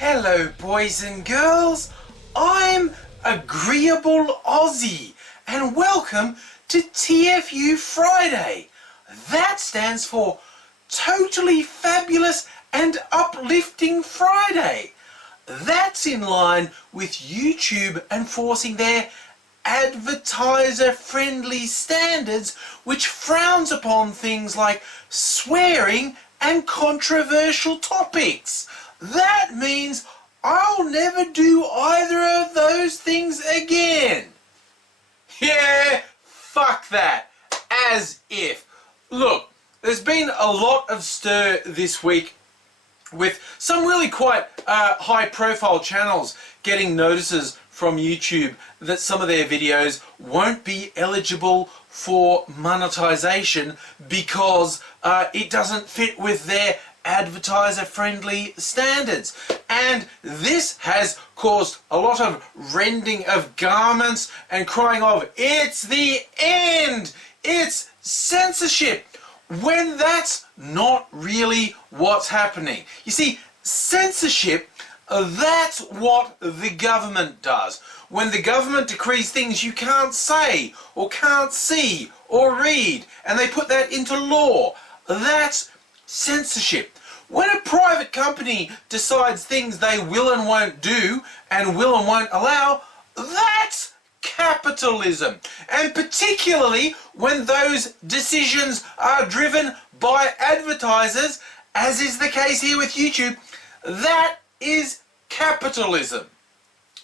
Hello boys and girls, I'm Agreeable Aussie and welcome to TFU Friday. That stands for Totally Fabulous and Uplifting Friday. That's in line with YouTube enforcing their Advertiser Friendly standards, which frowns upon things like swearing and controversial topics. That means I'll never do either of those things again. Yeah, fuck that. As if. Look, there's been a lot of stir this week with some really quite high profile channels getting notices from YouTube that some of their videos won't be eligible for monetization because it doesn't fit with their advertiser friendly standards. And this has caused a lot of rending of garments and crying of, it's the end, it's censorship, when that's not really what's happening. You see, censorship, that's what the government does. When the government decrees things you can't say or can't see or read, and they put that into law, that's censorship. When a private company decides things they will and won't do and will and won't allow, that's capitalism. And particularly when those decisions are driven by advertisers, as is the case here with YouTube, that is capitalism.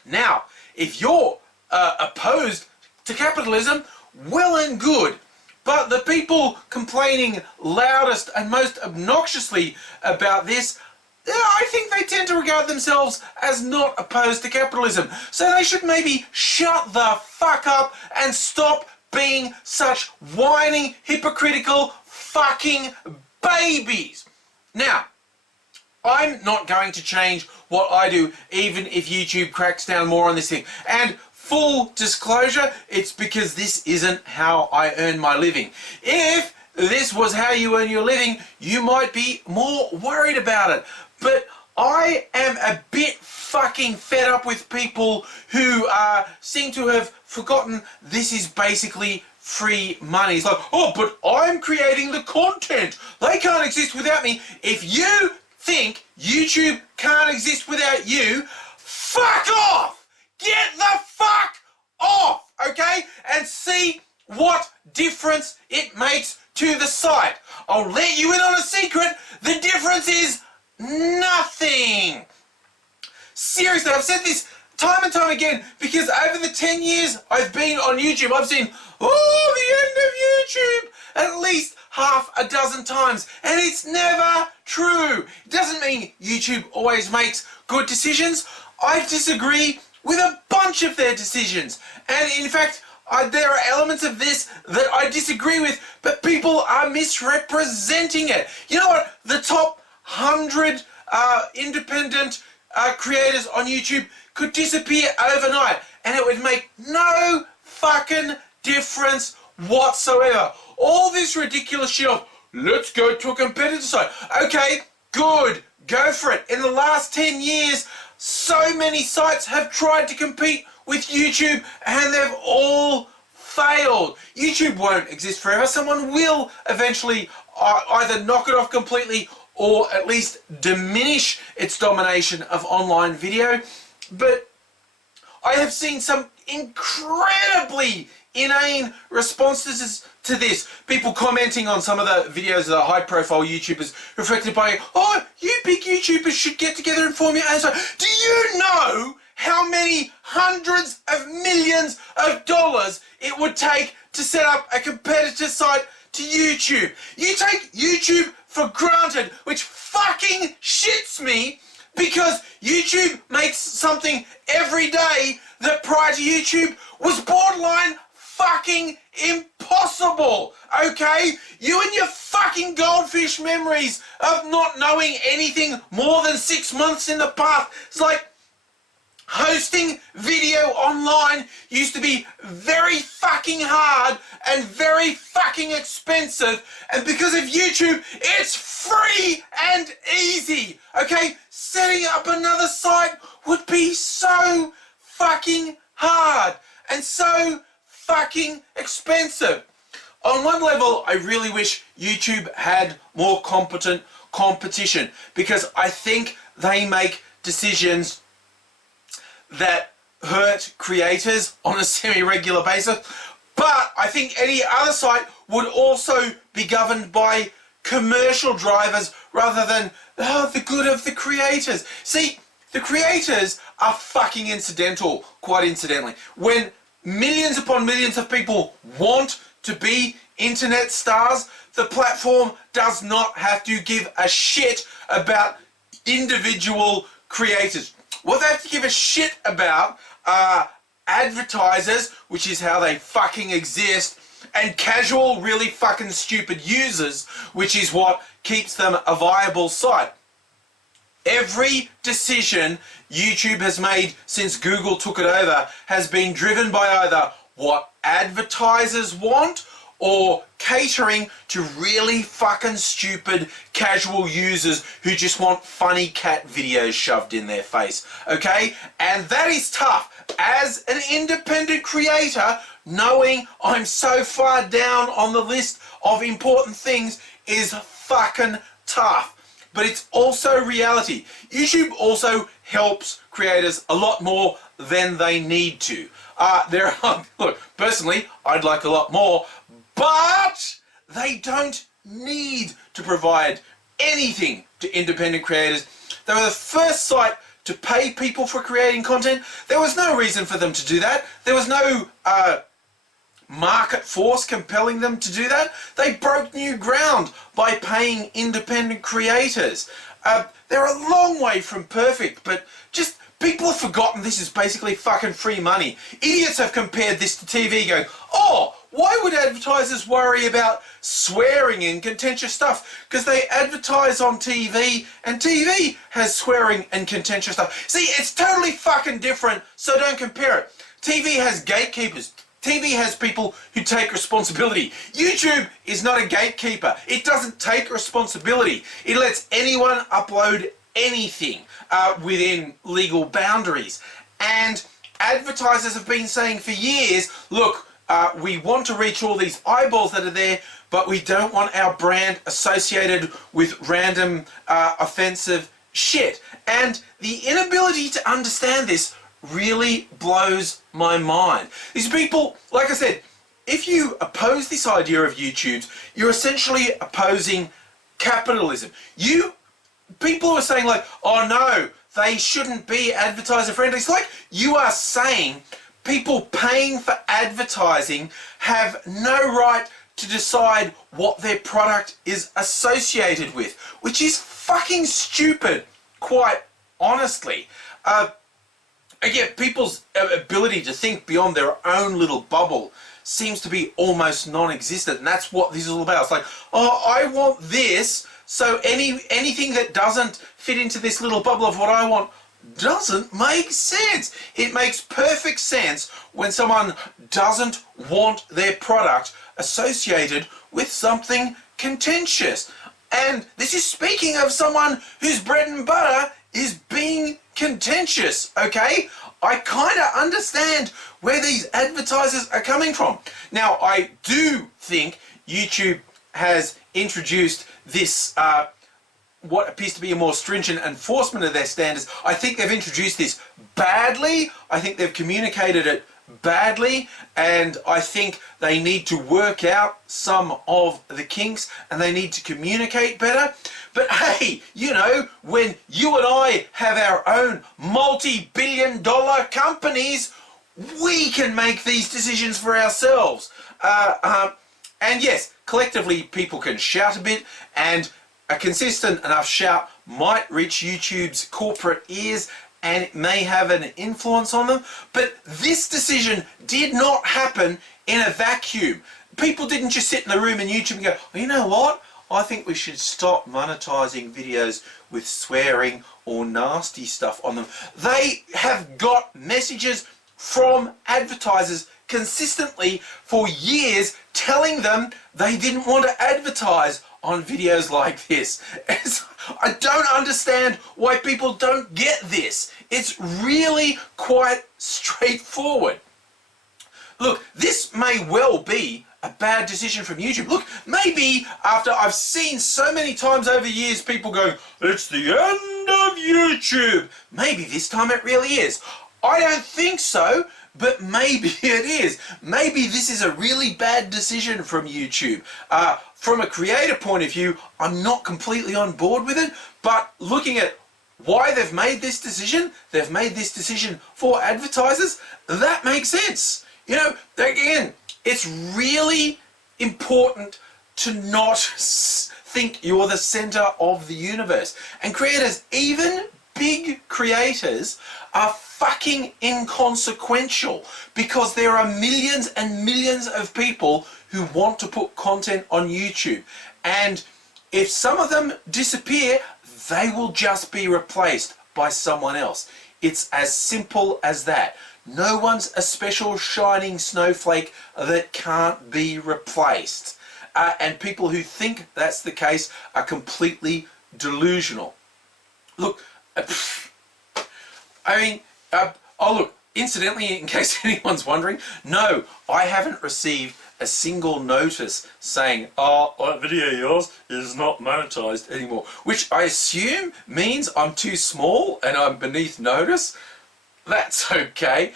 Now, if you're opposed to capitalism, well and good. But the people complaining loudest and most obnoxiously about this, I think they tend to regard themselves as not opposed to capitalism. So they should maybe shut the fuck up and stop being such whining, hypocritical fucking babies. Now, I'm not going to change what I do even if YouTube cracks down more on this thing. And full disclosure, it's because this isn't how I earn my living. If this was how you earn your living, you might be more worried about it. But I am a bit fucking fed up with people who seem to have forgotten this is basically free money. It's like, oh, but I'm creating the content. They can't exist without me. If you think YouTube can't exist without you, fuck off! Get the fuck off, okay? And see what difference it makes to the site. I'll let you in on a secret. The difference is nothing. Seriously, I've said this time and time again because over the 10 years I've been on YouTube, I've seen, oh, the end of YouTube at least half a dozen times, and it's never true. It doesn't mean YouTube always makes good decisions. I disagree with a bunch of their decisions, and in fact there are elements of this that I disagree with, but people are misrepresenting it. You know what? The top 100 independent creators on YouTube could disappear overnight and it would make no fucking difference whatsoever. All this ridiculous shit of, let's go to a competitor site. Okay, good, go for it. In the last 10 years, so many sites have tried to compete with YouTube and they've all failed. YouTube won't exist forever. Someone will eventually either knock it off completely or at least diminish its domination of online video. But I have seen some incredibly inane responses to this. People commenting on some of the videos of the high profile YouTubers reflected by, oh, you big YouTubers should get together and form your own site. Do you know how many hundreds of millions of dollars it would take to set up a competitor site to YouTube? You take YouTube for granted, which fucking shits me, because YouTube makes something every day that prior to YouTube was borderline fucking impossible, okay? You and your fucking goldfish memories of not knowing anything more than 6 months in the past. It's like, hosting video online used to be very fucking hard and very fucking expensive, and because of YouTube, it's free and easy. Okay, setting up another site would be so fucking hard and so fucking expensive. On one level, I really wish YouTube had more competent competition, because I think they make decisions that hurt creators on a semi-regular basis. But I think any other site would also be governed by commercial drivers rather than the good of the creators. See, the creators are fucking incidental, quite incidentally. When millions upon millions of people want to be internet stars, the platform does not have to give a shit about individual creators. What they have to give a shit about are advertisers, which is how they fucking exist, and casual, really fucking stupid users, which is what keeps them a viable site. Every decision YouTube has made since Google took it over has been driven by either what advertisers want or catering to really fucking stupid casual users who just want funny cat videos shoved in their face, okay? And that is tough. As an independent creator, knowing I'm so far down on the list of important things is fucking tough. But it's also reality. YouTube also helps creators a lot more than they need to. Look, personally, I'd like a lot more, but they don't need to provide anything to independent creators. They were the first site to pay people for creating content. There was no reason for them to do that. There was no market force compelling them to do that. They broke new ground by paying independent creators. They're a long way from perfect, but just people have forgotten this is basically fucking free money. Idiots have compared this to TV going, oh, why would advertisers worry about swearing and contentious stuff? Because they advertise on TV and TV has swearing and contentious stuff. See, it's totally fucking different, so don't compare it. TV has gatekeepers. TV has people who take responsibility. YouTube is not a gatekeeper. It doesn't take responsibility. It lets anyone upload anything within legal boundaries. And advertisers have been saying for years, look, we want to reach all these eyeballs that are there, but we don't want our brand associated with random offensive shit. And the inability to understand this really blows my mind. These people, like I said, if you oppose this idea of YouTube's, you're essentially opposing capitalism. People who are saying like, oh no, they shouldn't be advertiser friendly. It's like you are saying people paying for advertising have no right to decide what their product is associated with, which is fucking stupid, quite honestly. Again, people's ability to think beyond their own little bubble seems to be almost non-existent, and that's what this is all about. It's like, oh, I want this, so anything that doesn't fit into this little bubble of what I want doesn't make sense. It makes perfect sense when someone doesn't want their product associated with something contentious. And this is speaking of someone whose bread and butter is being contentious, okay? I kind of understand where these advertisers are coming from. Now, I do think YouTube has introduced this what appears to be a more stringent enforcement of their standards. I think they've introduced this badly. I think they've communicated it badly, and I think they need to work out some of the kinks and they need to communicate better. But hey, you know, when you and I have our own multi-billion-dollar companies, we can make these decisions for ourselves. And yes, collectively people can shout a bit, and a consistent enough shout might reach YouTube's corporate ears and it may have an influence on them. But this decision did not happen in a vacuum. People didn't just sit in the room in YouTube and go, well, you know what? I think we should stop monetizing videos with swearing or nasty stuff on them. They have got messages from advertisers consistently for years telling them they didn't want to advertise on videos like this. I don't understand why people don't get this. It's really quite straightforward. Look, this may well be a bad decision from YouTube. Look, maybe after I've seen so many times over years people going, it's the end of YouTube, maybe this time it really is. I don't think so, but maybe it is. Maybe this is a really bad decision from YouTube. From a creator point of view, I'm not completely on board with it, but looking at why they've made this decision for advertisers, that makes sense. You know, again, it's really important to not think you're the center of the universe. And creators, even big creators, are fucking inconsequential because there are millions and millions of people who want to put content on YouTube. And if some of them disappear, they will just be replaced by someone else. It's as simple as that. No one's a special shining snowflake that can't be replaced. And people who think that's the case are completely delusional. Look, look, incidentally, in case anyone's wondering, no, I haven't received a single notice saying, oh, that video of yours is not monetized anymore, which I assume means I'm too small and I'm beneath notice. That's okay.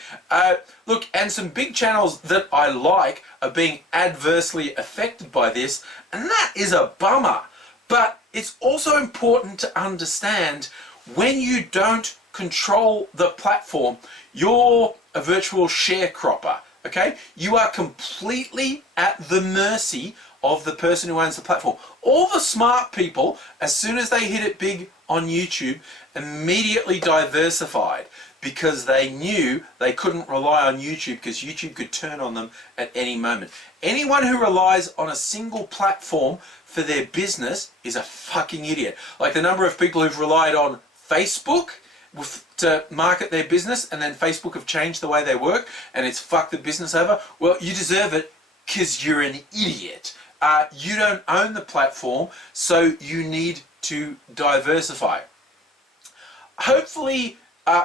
Look, and some big channels that I like are being adversely affected by this, and that is a bummer. But it's also important to understand when you don't control the platform, you're a virtual sharecropper, okay? You are completely at the mercy of the person who owns the platform. All the smart people, as soon as they hit it big on YouTube, immediately diversified because they knew they couldn't rely on YouTube because YouTube could turn on them at any moment. Anyone who relies on a single platform for their business is a fucking idiot. Like the number of people who've relied on Facebook to market their business, and then Facebook have changed the way they work and it's fucked the business over. Well, you deserve it because you're an idiot. You don't own the platform, so you need to diversify. Hopefully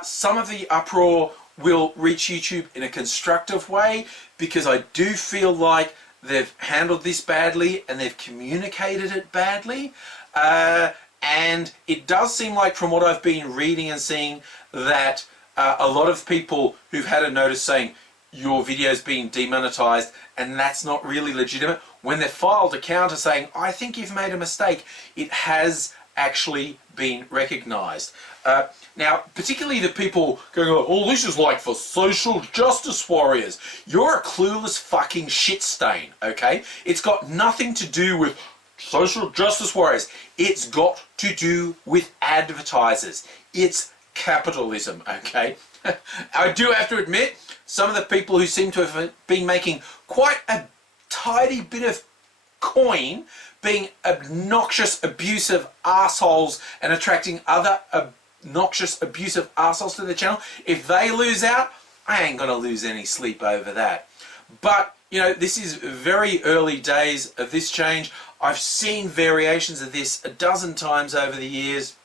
some of the uproar will reach YouTube in a constructive way, because I do feel like they've handled this badly and they've communicated it badly. And it does seem like, from what I've been reading and seeing, that a lot of people who've had a notice saying your video's being demonetized and that's not really legitimate, when they've filed a counter saying, I think you've made a mistake, it has actually been recognized. Now, particularly the people going, oh, this is like for social justice warriors. You're a clueless fucking shit stain, okay? It's got nothing to do with social justice warriors. It's got to do with advertisers. It's capitalism, okay? I do have to admit, some of the people who seem to have been making quite a tidy bit of coin being obnoxious, abusive assholes and attracting other obnoxious, abusive assholes to the channel, if they lose out, I ain't gonna lose any sleep over that. But, you know, this is very early days of this change. I've seen variations of this a dozen times over the years.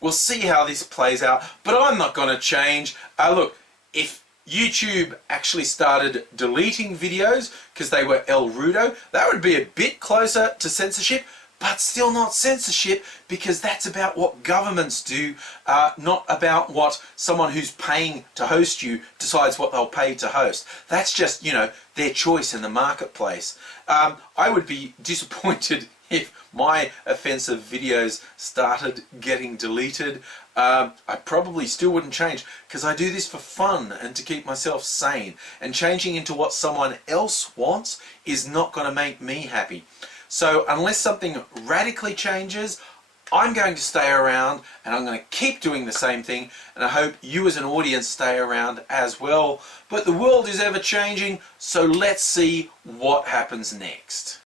We'll see how this plays out, but I'm not gonna change. Look, if YouTube actually started deleting videos because they were El Rudo, that would be a bit closer to censorship, but still not censorship, because that's about what governments do, not about what someone who's paying to host you decides what they'll pay to host. That's just, you know, their choice in the marketplace. I would be disappointed if my offensive videos started getting deleted. I probably still wouldn't change, because I do this for fun and to keep myself sane, and changing into what someone else wants is not going to make me happy. So unless something radically changes, I'm going to stay around and I'm going to keep doing the same thing, and I hope you as an audience stay around as well. But the world is ever changing, so let's see what happens next.